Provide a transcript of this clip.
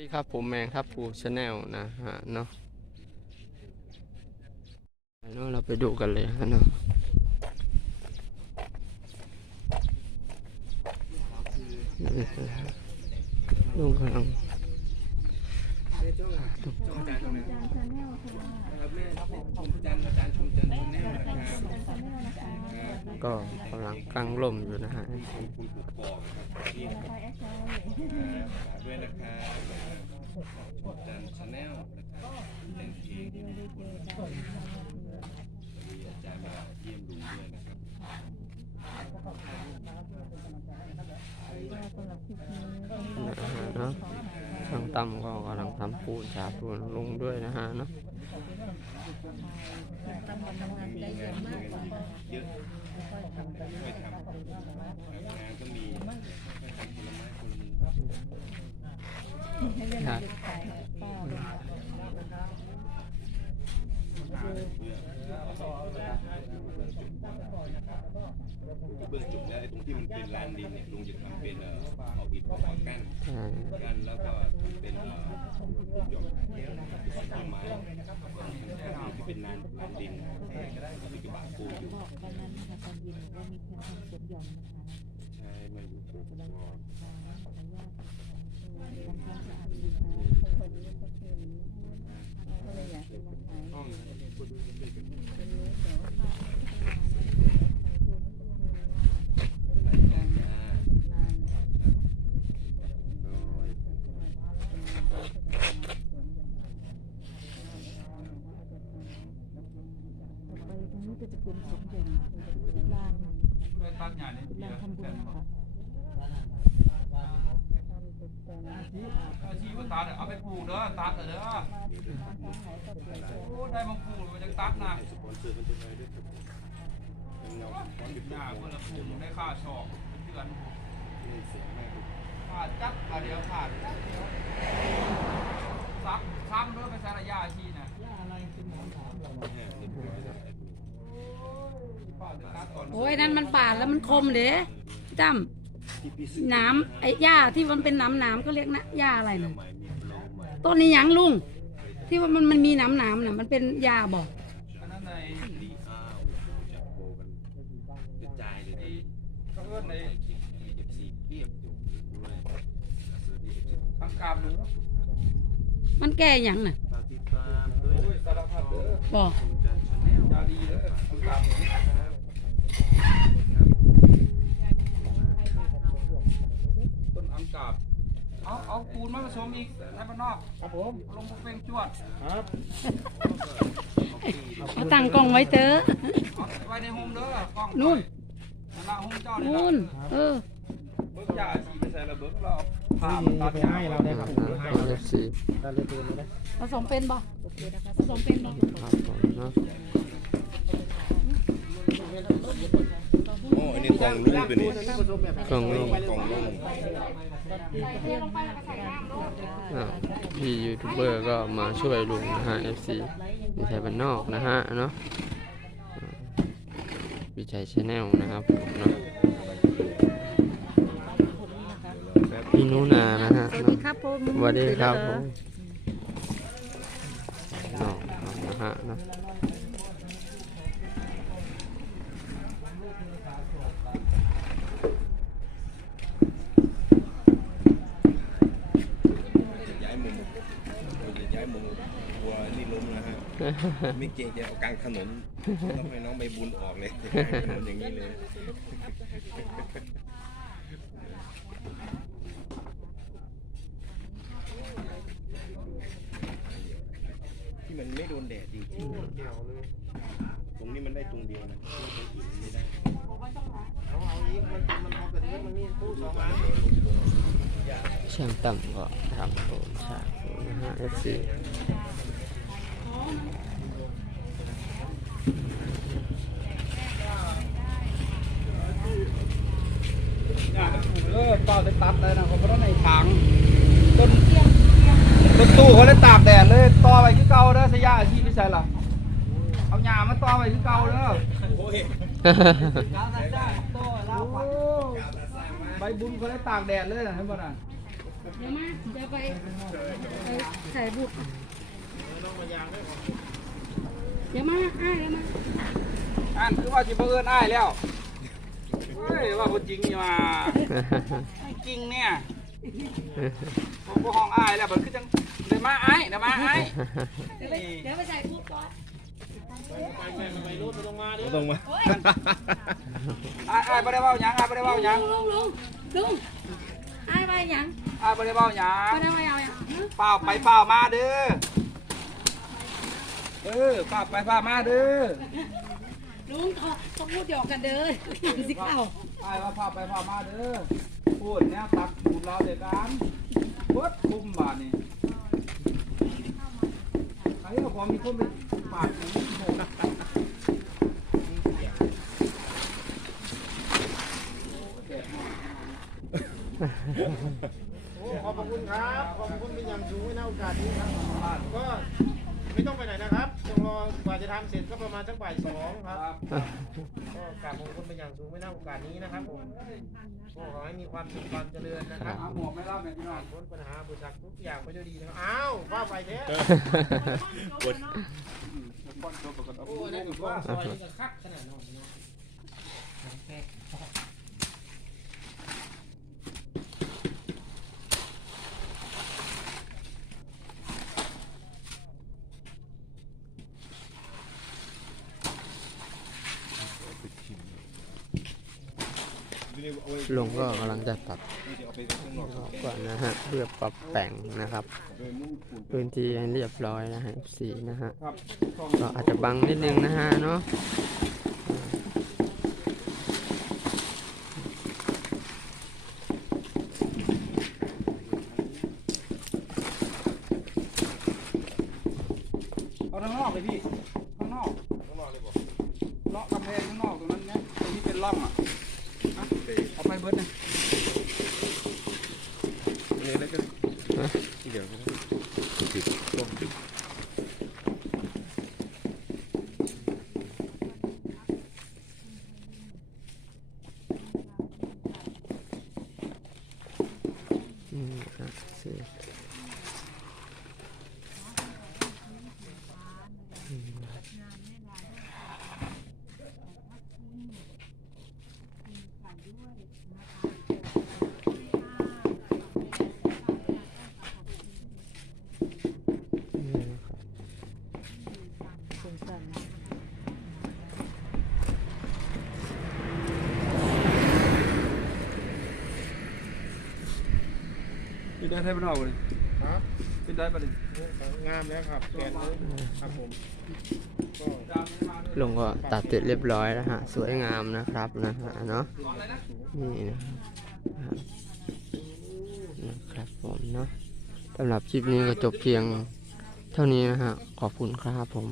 สวัสดีครับผมแมงทับพูชาแนลนะฮะเนาะเนาะเราไปดูกันเลยฮะเนาะนี่ฮะลุงกำลัง ก็กำลังกางลมอยู่นะฮะคุณปลูกกอกนะครับที่ฝากด้วยนะครับจันชาแนลนะครับแต่งเพลงที่มีคนวันนี้อาจารย์มาเยี่ยมดูด้วยนะครับ นะฮะเนาะทาง ตั้มก็กำลังทำปูนฉาบปูนลงด้วยนะฮะเนาะมีงานมีงานเยอะช่วยทำงานก็มีช่วยทำผลไม้คนละมือครับ เบื้องจุดแล้วตรงที่มันเป็นลานดินเนี่ยลุงจะทำเป็นเอ่อเอาอิฐมากั้นอ่ากันแล้วก็ทำเป็นเอ่อหยอกต้นไม้ที่เป็นลานลานดินที่กระบะปูอยู่บอกวันนั้นนะคะตอนเย็นว่ามีเพื่อนทำสวนหย่อมนะคะใช่มาอยู่ปลูกกอกขออนุญาตทำความสะอาดดีค่ะคนนี้ก็คือนี้ก็เลยอยากให้มาใช้ ไปตรงนี้ก็จะเป็นสวนย่อมลานลานทำบุญนะคะชีพตัดเอาไปปลูกเด้อตัดเด้อโอ้ได้มาปลูกมันจะตัดนะวไหนด้วยครับเงาสปอนอยู่หตรานี้เพื่อละปลูกได้ค่าชอกเป็นเดือนเสียงมากเลยค่าจัดค่าเดียวขาดซักซ้ำด้วยไปสารยาชีนะแห้งเรียบร้อยแล้ว ป้าจะตัดก่อน โอ้ยนั่นมันป่าดแล้วมันคมเด้จ้ำน้ำไอ้หญ้าที่มันเป็นน้ำนามก็เรียกนะหญ้าอะไรนะต้นนี้หยังลุงที่ว่ามันมันมีน้ำนามน่ะมันเป็นหญ้าบอกอันนั้นในดีอ้าวจับโบกันกระบอยู่ด้ เอาปูนมาผสมอีกในบ้านนอกครับผมลงเป็นจวดเอาตั้งกล้องไว้เตอะเอาไว้ในโฮมเด้อกล้องนู่นนั่นละโฮมเจ้านี่นู่ละนเออเบิกยาสีไปใส่ระเบิดเราเอาผ้ามันตัดให้เราได้ครับเอฟซีผสมเป็นบ่ผสมเป็นบ่ครับผมเนาะโอ้อันนี้ กล่องลูกตัวนี้ กล่องลงกล่องลูกอ่าพี่ยูทูบเบอร์ก็มาช่วยลุงนะฮะเอฟซีวิชัยบ้านนอกนะฮะเนาะอ่าวิชัยชาแนลนะครับผมเนาะพี่นุนานะฮะสวัสเนาะ ดีครับผมสวัสดีครับผมน้องนะฮะเนาะ ย้ายมุมจะย้ายมุมวัวนี่ล้มนะฮะ ไม่เก่งจะเอากลางถนนต้องให้น้องใบบุญออกเลยกลางถนนอย่างนี้เลย ที่มันไม่โดนแดดจริงๆเดียวเลย ตรงนี้มันได้ตรงเดียวนะตรงอื่นไม่ได้ช่างต่ำก็ทำโผล่ฉากนะฮะเอฟซี ปล่าจะตัดเลยนะเขาไม่ต้องในถังต้นต้นตู้เขาเลยตากแดดเลยต่อไปคือเก่าเด้อสยาอาชีพไม่ใช่หรอเอาหญ้ามาต่อไปคือเก่าเด้อใบบุญเขาเลยตากแดดเลยนะเห็นป่ะน่ะเดี๋ยวมาเดี๋ยวไปไปใส่บุตร เดี๋ยวมาอ้ายเดี๋ยวมาอ่านคือว่าจิบเอิญอ้ายแล้วเฮ้ยว่าคนจริงนี่มาไม่จริงเนี่ยผมก็ห้องอ้ายแล้วมันคือจังเดี๋ยวมาอ้ายเดี๋ยวมาอ้ายเดี๋ยวไปเดี๋ยวไปใส่บุตรก่อนตรงมาอ้ายอ้ายไม่ได้เว้าหยังอ้ายไม่ได้เว้าหยังลุงลุงลุงลุงอ้ายไปหยังอ้ายไม่ได้เว้าหยัไปงได้มาเอาหยังฮะเปล่าไปเปล่ามาเด้อ เออเปล่าไปเปล่ามาเด้อลุงเขาเขาพูดหยอกกันเด้อสิเข้าอ้ายว่าเปล่าไปเปล่ามาเด้อพูดเนี่ยตักพูดเราเด็กกันพดคุมบาทนี่ใครก็พอมีคนไปปาดอย่างนี้โหดขอบพระคุณครับ ขอบพระคุณเป็นอย่างสูงในโอกาสนี้ครับ ก็ไม่ต้องไปไหนนะครับ ต้องรอกว่าจะทำเสร็จก็ประมาณสักบ่ายสองครับ ก็กราบขอบคุณเป็นอย่างสูงในโอกาสนี้นะครับผมก็ขอให้มีความสุขความเจริญนะครับเอาหมวกไม่เล่าเนี่ยพี่น้อผ่างนพ้นปัญหาบุษักทุกอย่างไปด้วยดีนะครับอ้าวว่าไปแท้กดโอ้นั่นคือว่าซอยนี่ก็คักขนาดนั้นนะ ลุงก็กำลังจะตัดเอาไปข้างนอกรอบก่อนนะฮะ เพื่อปรับแต่งนะครับ พื้นที่ให้เรียบร้อยนะฮะสีนะฮะก็อาจจะบังนิดนึงนะฮะเนาะเอาข้างนอกเลยพี่ข้างนอกข้างนอกเลยบอกเลาะกำแพงข้างนอกตรงนั้นไงตรงนี้เป็นร่องอะอะ เอาไปเบิร์ดนะนี่แล้วก็เดี๋ยวติดต้องติด อืมอะสีอืมนี่นะครับ ส งสารเป็นได้ใช่ไหมนอกเลยฮะเป็นได้ปะเนี่ยงามแล้วครับแกนเลยครับผมก็ลุงก็ตัดเสร็จเรียบร้อยแล้วฮะ สวยงามนะครับนะฮะเนาะนี่นะครับนะครับผมเนาะสำหรับคลิปนี้ก็จบเพียงเท่านี้นะฮะ ขอบคุณครับผม